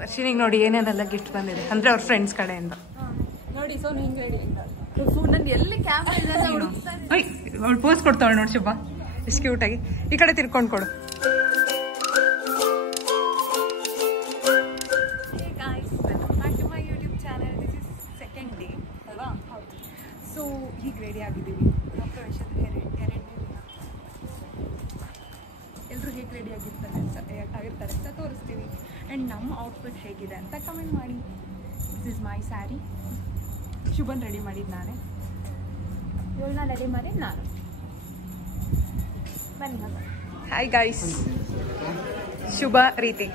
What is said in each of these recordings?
ವರ್ಷಿನಿಗೆ ನೋಡಿ ಏನೇನೆಲ್ಲ ಗಿಫ್ಟ್ ಬಂದಿದೆ ಅಂದ್ರೆ ಅವ್ರ ಫ್ರೆಂಡ್ಸ್ ಕಡೆಯಿಂದ ನೋಡಿ. ಸೊ ಹಿಂಗೆ ಹೇಳಿ ನಂದು ಎಲ್ಲಿ ಕ್ಯಾಮ್ರಾ ಇದೆ ಅವಳು ಪೋಸ್ ಕೊಡ್ತಾವಳು ನೋಡಿ ಶುಭ ಎಷ್ಟು ಕ್ಯೂಟಾಗಿ. ಈ ಕಡೆ ತಿರ್ಕೊಂಡು ಕೊಡು. ಸೊ ಹೀಗೆ ರೆಡಿ ಆಗಿದ್ದೀವಿ. ಪ್ರವೇಶದ ಎರಡನೇ ದಿನ ಎಲ್ಲರೂ ಹೇಗೆ ರೆಡಿ ಆಗಿರ್ತಾರೆ ಅಂತ ತೋರಿಸ್ತೀವಿ. ಆ್ಯಂಡ್ ನಮ್ಮ ಔಟ್ಫಿಟ್ ಹೇಗಿದೆ ಅಂತ ಕಮೆಂಟ್ ಮಾಡಿ. This is my sari. Shubman ready ಮಾಡಿದ್ದು ನಾನೇ, ಇವಳನ್ನ ರೆಡಿ ಮಾಡಿ ನಾನು. ಬನ್ನಿ. ಹಾಯ್ ಗೈಸ್, ಶುಭ ರೀತಿ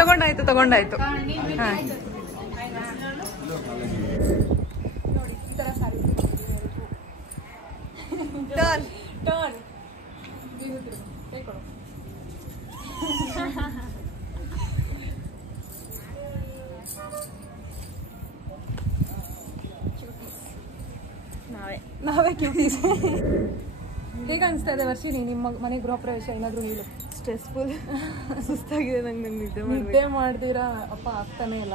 ತಗೊಂಡಾಯ್ತು. ಹಾಂ ನೋಡಿ ಈ ಥರ ಸ್ಯಾರಿ ಟರ್ನ್ ಕೈ ಕೊಡು. ನಾವೇ ಕ್ಯೂಟೀಸ್. ಹೇಗೆ ಅನಿಸ್ತಾ ಇದೆ ವರ್ಷಿನಿ ನಿಮ್ಮ ಮನೆ ಗೃಹ ಪ್ರವೇಶ? ಏನಾದರೂ ಹೇಳು. ಸ್ಟ್ರೆಸ್ಫುಲ್, ಸುಸ್ತಾಗಿದೆ ನಂಗೆ. ನಿದ್ದೆ ಮಾಡ್ದಿರಾ ಅಪ್ಪ ಆಗ್ತಾನೆ ಇಲ್ಲ.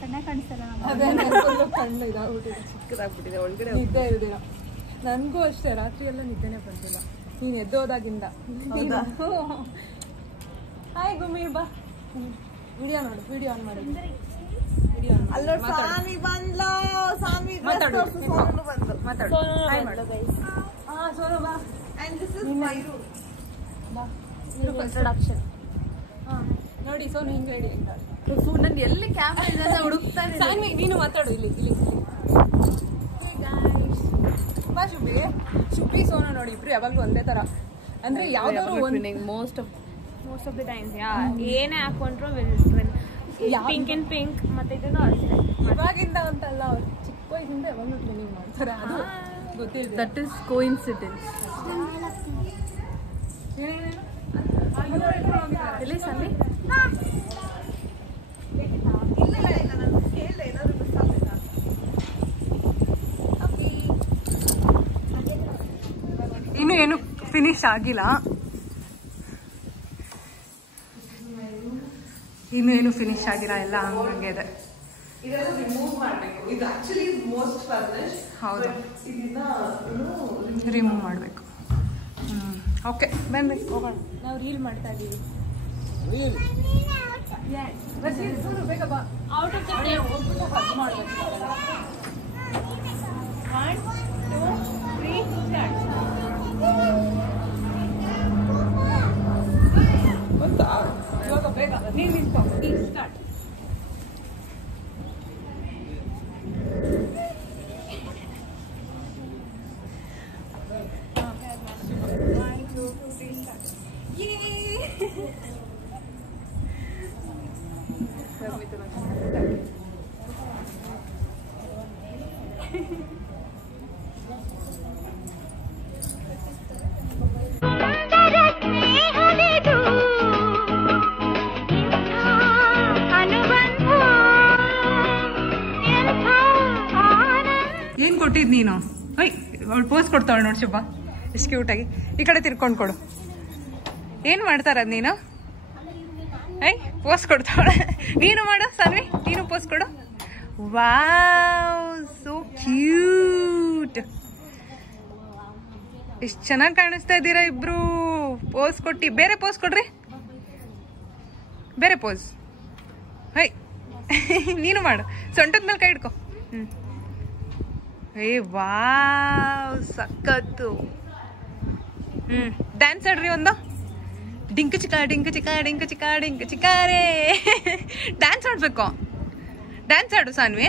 ಕಣ್ಣಾಗ ಕಾಣಿಸ್ತಾರ. ಅದೇ ಕಣ್ಣು ಇದಾಗ್ಬಿಟ್ಟಿದೆ, ಚಿಕ್ಕದಾಗ್ಬಿಟ್ಟಿದೆ ಒಳಗಡೆ. ನಿದ್ದೆ ಇಲ್ದಿರ. ನನಗೂ ಅಷ್ಟೇ, ರಾತ್ರಿ ಎಲ್ಲ ನಿದ್ದೆನೇ ಬಂದಿಲ್ಲ ನೀನು ಎದ್ದೋದಾಗಿಂದ. ಹಾಯ್ ಗುಮಿ, ಬಾ ವಿಡಿಯೋ ನೋಡು. ವಿಡಿಯೋ ಆನ್ ಮಾಡಿ. ನೋಡಿ ಸೋನು ಹಿಂಗೆ ರೆಡಿ ಅಂತ. ನಂದು ಎಲ್ಲಿ ಕ್ಯಾಮ್ರಾ ಇದೆ ಅಂತ ಹುಡುಕ್ತಾನೆ. ನೀನು ಮಾತಾಡು. ಇಲ್ಲಿ ಬಾ ಶುಭಿ ಸೋನು ನೋಡಿ, ಇಬ್ರು ಯಾವಾಗ್ಲೂ ಒಂದೇ ತರ. ಅಂದ್ರೆ ಯಾವ್ದಾದ್ರು ಮೋಸ್ಟ್ ಆಫ್ ದ ಟೈಮ್ಸ್ ಏನೇ ಹಾಕೊಂಡ್ರು ಪಿಂಕ್ ಅಂಡ್ ಪಿಂಕ್. ಮತ್ತೆ ಇದನ್ನು ಅಷ್ಟೇ, ಇವಾಗಿಂದ ಅಂತಲ್ಲ, ಅವ್ರು ಚಿಕ್ಕ ವಯಸ್ಸಿಂದ ಯಾವಾಗಲೂ ಟ್ರೈನಿಂಗ್ ಮಾಡ್ತಾರೆ. ಅದು ಗೊತ್ತಿದೆ. That is coincidence. ಎಲ್ಲಿ ಸನ್ನಿ? ಇನ್ನು ಏನು ಫಿನಿಶ್ ಆಗಿಲ್ಲ, ಎಲ್ಲ ಹಂಗೆ ಇದೆ. ಹೌದು, ರಿಮೂವ್ ಮಾಡಬೇಕು. ಓಕೆ ಬನ್ನಿ ಹೋಗೋಣ. ನಾವು ರೀಲ್ ಮಾಡ್ತಾ ಇದ್ದೀವಿ. ಬೇಗ ಬಾ. ಔಟ್ ಆಫ್ ದ ಹಗ್ ಮಾಡ್ಬೇಕು. 1 2 3 ಸ್ಟಾರ್ಟ್. ಇವಾಗ ಬೇಗ ನೀನು ನಿಂತ್ಕೊ. ಸ್ಟಾರ್ಟ್. ಏನ್ ಕೊಟ್ಟಿದ್ ನೀನು? ಅವಳು ಪೋಸ್ ಕೊಡ್ತಾವಳು ನೋಡಿ ಶುಭ ಎಷ್ಟು ಕ್ಯೂಟಾಗಿ. ಈ ಕಡೆ ತಿರ್ಕೊಂಡು ಕೊಡು. ಏನ್ ಮಾಡ್ತಾರದ್ ನೀನು? ಪೋಸ್ ಕೊಡ್ತಾವಳೆ. ನೀನು ಮಾಡು ಸಾನ್ವಿ, ನೀನು ಪೋಸ್ ಕೊಡು. Wow, so cute. ಎಷ್ಟು ಚೆನ್ನಾಗಿ ಕಾಣಿಸ್ತಾ ಇದ್ದೀರಾ ಇಬ್ರು. ಪೋಸ್ ಕೊಟ್ಟಿ. ಬೇರೆ ಪೋಸ್ ಕೊಡ್ರಿ, ಬೇರೆ ಪೋಸ್. ನೀನು ಮಾಡು. ಸೊಂಟದ ಮೇಲೆ ಕೈ ಇಡ್ಕೊ. ವಾವ್, ಸಕ್ಕತ್ತು. ಡ್ಯಾನ್ಸ್ ಆಡ್ರಿ ಒಂದು. ಡಿಂಕು ಚಿಕ್ಕ ಡಿಂಕು ಚಿಕ್ಕ ಡಿಂಕು ಚಿಕ್ಕ ಡಿಂಕು ಚಿಕ್ಕಾರೇ. ಡ್ಯಾನ್ಸ್ ಆಡ್ಬೇಕು. ಡ್ಯಾನ್ಸ್ ಆಡು ಸಾನ್ವಿ,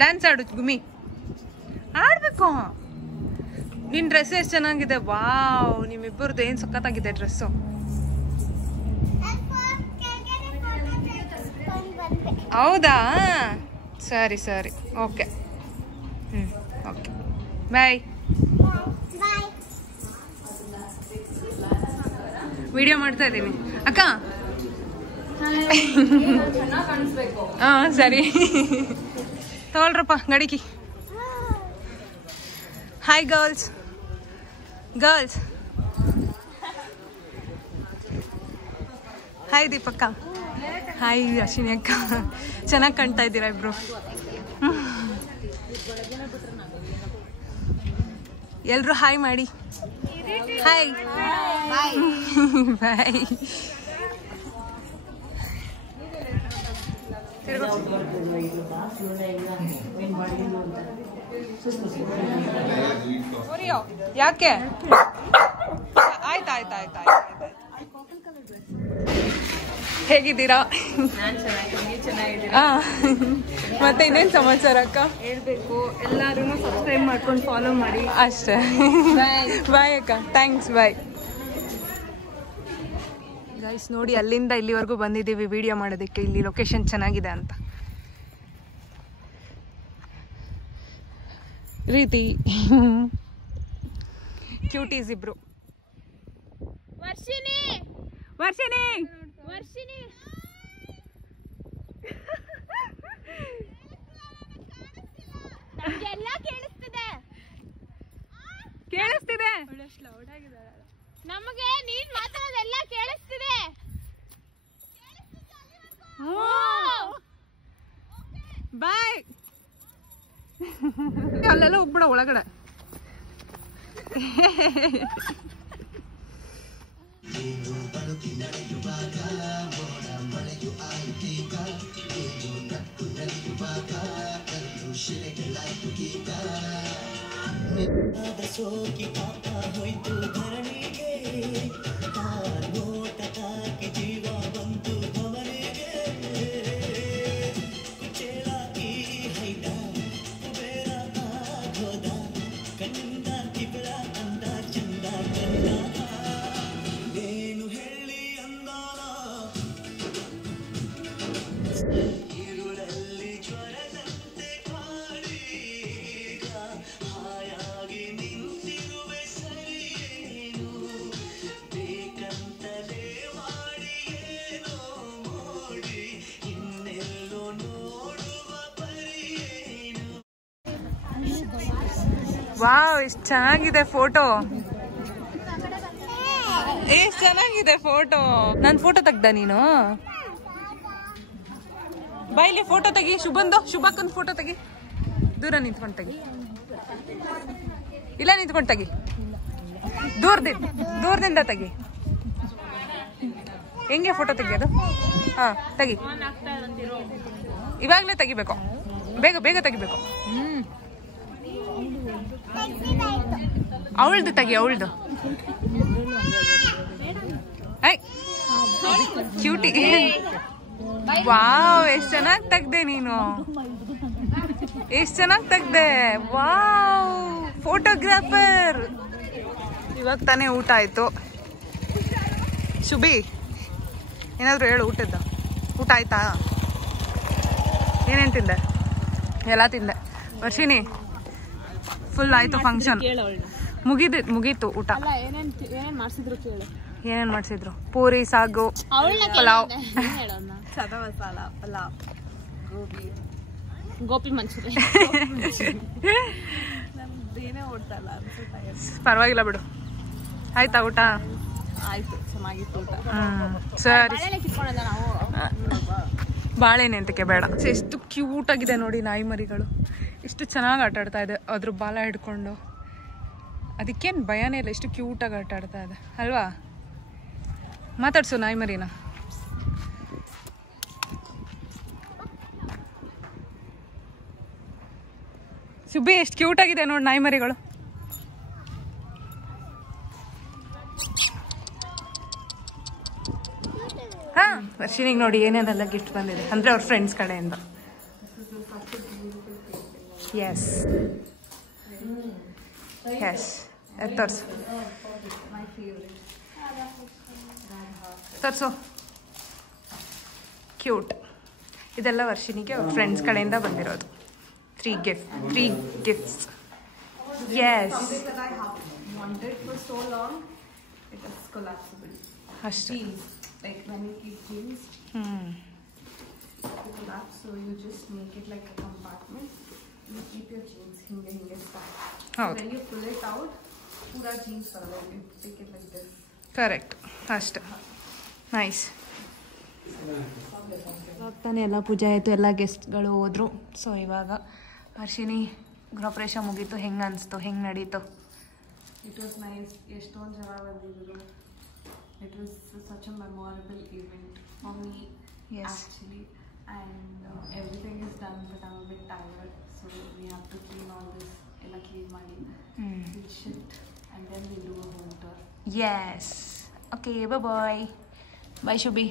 ಡ್ಯಾನ್ಸ್ ಆಡು ಗುಮಿ, ಆಡ್ಬೇಕು. ನಿನ್ ಡ್ರೆಸ್ ಎಷ್ಟು ಚೆನ್ನಾಗಿದೆ. ವಾವ್, ನಿಮ್ಮಿಬ್ಬರದ್ದು ಏನ್ ಸಖತ್ತಾಗಿದೆ ಡ್ರೆಸ್ಸು. ಹೌದಾ, ಸರಿ ಸರಿ, ಓಕೆ. ಓಕೆ, ಬಾಯ್. ವಿಡಿಯೋ ಮಾಡ್ತಾ ಇದ್ದೀನಿ ಅಕ್ಕ. ಹಾಂ ಸರಿ, ತಗೊಳ್ರಪ್ಪ ಗಡಿಕಿ. Hi girls. ಹಾಯ್ ದೀಪಕ್ಕ. ಹಾಯ್ ಅಶ್ವಿನಿ ಅಕ್ಕ. ಚೆನ್ನಾಗಿ ಕಾಣ್ತಾ ಇದ್ದೀರಾ ಇಬ್ರು. ಎಲ್ರು ಹಾಯ್ ಮಾಡಿ. Hi bye. ಯಾಕೆ? ಆಯ್ತಾಯ್ತಾಯ್ತಾಯ್ತು. ಹೇಗಿದ್ದೀರಾ? ಮತ್ತೆ ಇನ್ನೇನು ಸಮಾಚಾರ ಅಕ್ಕ? ಹೇಳ್ಬೇಕು, ಎಲ್ಲರೂ ಸಬ್ಸ್ಕ್ರೈಬ್ ಮಾಡ್ಕೊಂಡು ಫಾಲೋ ಮಾಡಿ ಅಷ್ಟೇ. ಬಾಯ್ ಅಕ್ಕ. ಥ್ಯಾಂಕ್ಸ್. Bye guys. ನೋಡಿ, ಅಲ್ಲಿಂದ ಇಲ್ಲಿವರೆಗೂ ಬಂದಿದ್ದೀವಿ ವಿಡಿಯೋ ಮಾಡೋದಕ್ಕೆ. ಇಲ್ಲಿ ಲೊಕೇಶನ್ ಚೆನ್ನಾಗಿದೆ ಅಂತ. ರೀತಿ ಕ್ಯೂಟೀಸ್ ಇಬ್ರು. ವರ್ಷಿನಿ ನಮ್ಗೆಲ್ಲ ಕೇಳಿಸ್ತಿದೆ. ನಮಗೆ ನೀನ್ ಮಾತಾಡೋದೆಲ್ಲ ಕೇಳಿಸ್ತಿದೆ. ಬಾಯ್. ಅಲ್ಲೆಲ್ಲ ಹೋಗ್ಬಿಡ ಒಳಗಡೆ. ವಾವ್, ಎಷ್ಟು ಚೆನ್ನಾಗಿದೆ ಫೋಟೋ. ಎಷ್ಟು ಚೆನ್ನಾಗಿದೆ ಫೋಟೋ. ನನ್ ಫೋಟೋ ತೆಗ್ದ ನೀನು? ಬಾಯ್ಲಿ ಫೋಟೋ ತೆಗಿ. ಶುಭಕ್ಕನ್ ಫೋಟೋ ತೆಗಿ. ದೂರ ನಿಂತ್ಕೊಂಡು ತೆಗಿ. ಇಲ್ಲ, ನಿಂತ್ಕೊಂಡು ತೆಗಿ. ದೂರದಿಂದ ತೆಗಿ. ಹೆಂಗೆ ಫೋಟೋ ತೆಗಿಯೋದು? ಹಾ, ತೆಗಿ. ಇವಾಗ್ಲೇ ತೆಗಿಬೇಕು. ಬೇಗ ತೆಗಿಬೇಕು. ಅವಳ್ದು ತೆಗಿ, ಅವಳ್ದು. ಕ್ಯೂಟಿ. ವಾವ್, ಎಷ್ಟು ಚೆನ್ನಾಗಿ ತೆಗ್ದೆ ನೀನು. ಎಷ್ಟು ಚೆನ್ನಾಗಿ ತೆಗ್ದೆ. Wow, photographer. ಇವಾಗ ತಾನೇ ಊಟ ಆಯ್ತು. ಶುಭಿ, ಏನಾದ್ರು ಹೇಳು. ಊಟ ಆಯ್ತಾ? ಏನೇನು ತಿಂದೆ? ಎಲ್ಲ ತಿಂದೆ. ವರ್ಷಿನಿ, ಫುಲ್ ಆಯ್ತು ಫಂಕ್ಷನ್. ಮುಗೀತು ಊಟ. ಏನೇನ್ ಮಾಡ್ಸಿದ್ರು? ಪೂರಿ, ಸಾಗು, ಪಲಾವ್, ಗೋಪಿ ಮಂಚೂರಿ. ಪರವಾಗಿಲ್ಲ ಬಿಡು. ಆಯ್ತಾ ಊಟ? ಆಯ್ತು, ಚೆನ್ನಾಗಿತ್ತು ಊಟ. ಸರಿ. ಬಾಳೆನೆ ಅಂತಕ್ಕೆ ಬೇಡ. ಎಷ್ಟು ಕ್ಯೂಟ್ ಆಗಿದೆ ನೋಡಿ ನಾಯಿ ಮರಿಗಳು. ಎಷ್ಟು ಚೆನ್ನಾಗಿ ಆಟ ಆಡ್ತಾ ಇದೆ ಅದ್ರ ಬಾಲ ಹಿಡ್ಕೊಂಡು. ಅದಕ್ಕೇನು ಭಯನೇ ಇಲ್ಲ. ಎಷ್ಟು ಕ್ಯೂಟಾಗಿ ಆಟ ಆಡ್ತಾ ಇದೆ ಅಲ್ವಾ? ಮಾತಾಡ್ಸು ನಾಯಿ ಮರಿನ. ಸುಬ್ಬಿ, ಎಷ್ಟು ಕ್ಯೂಟ್ ಆಗಿದೆ ನೋಡಿ ನಾಯಿ ಮರಿಗಳು. ಹಾ, ವರ್ಷಿನಿಗೆ ನೋಡಿ ಏನೇನೆಲ್ಲ ಗಿಫ್ಟ್ ಬಂದಿದೆ ಅಂದ್ರೆ ಅವ್ರ ಫ್ರೆಂಡ್ಸ್ ಕಡೆಯಿಂದ. ಎಸ್ ತರ್ಸು. ಕ್ಯೂಟ್. ಇದೆಲ್ಲ ವರ್ಷಿನಿಗೆ ಅವ್ರ ಫ್ರೆಂಡ್ಸ್ ಕಡೆಯಿಂದ ಬಂದಿರೋದು. 3 gifts. Yes. ಅಷ್ಟೇ. Like when you keep jeans, it collapse, so you just make it like a compartment. you keep your jeans ಹಿಂಗೆ style. ಹೌದು. When you pull it out, ಪೂರಾ jeans ಬರಲ್ಲ. You take it like this. Correct ಅಷ್ಟೆ. Nice. ತಾನೇ ಎಲ್ಲ ಪೂಜೆ ಆಯಿತು, ಎಲ್ಲ ಗೆಸ್ಟ್ಗಳು ಹೋದರು. ಸೊ ಇವಾಗ ಹರ್ಷಿನಿ ಗೃಹಪ್ರವೇಶ ಮುಗೀತು. ಹೆಂಗೆ ಅನಿಸ್ತು, ಹೆಂಗೆ ನಡೀತು? It was nice. ಎಷ್ಟೊಂದು ಜನ ಬಂದಿದ್ರು. It was such a memorable event for me. Yes. Actually. And everything is done, but I'm a bit tired. So we have to clean all this. ಎಲ್ಲ clean ಮಾಡಿ. We'll shift and then we'll do a home tour. Yes. Okay bye. Bye Shubhi.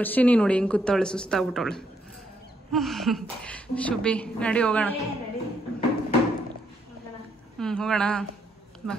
Varshini ನೋಡಿ ಹೆಂಗೆ ಕೂತವಳೆ, ಸುಸ್ತಾಗ್ಬಿಟ್ಟವಳೆ. ಶುಭಿ ನಡಿ ಹೋಗೋಣ. ಹೋಗೋಣ ಬಾ.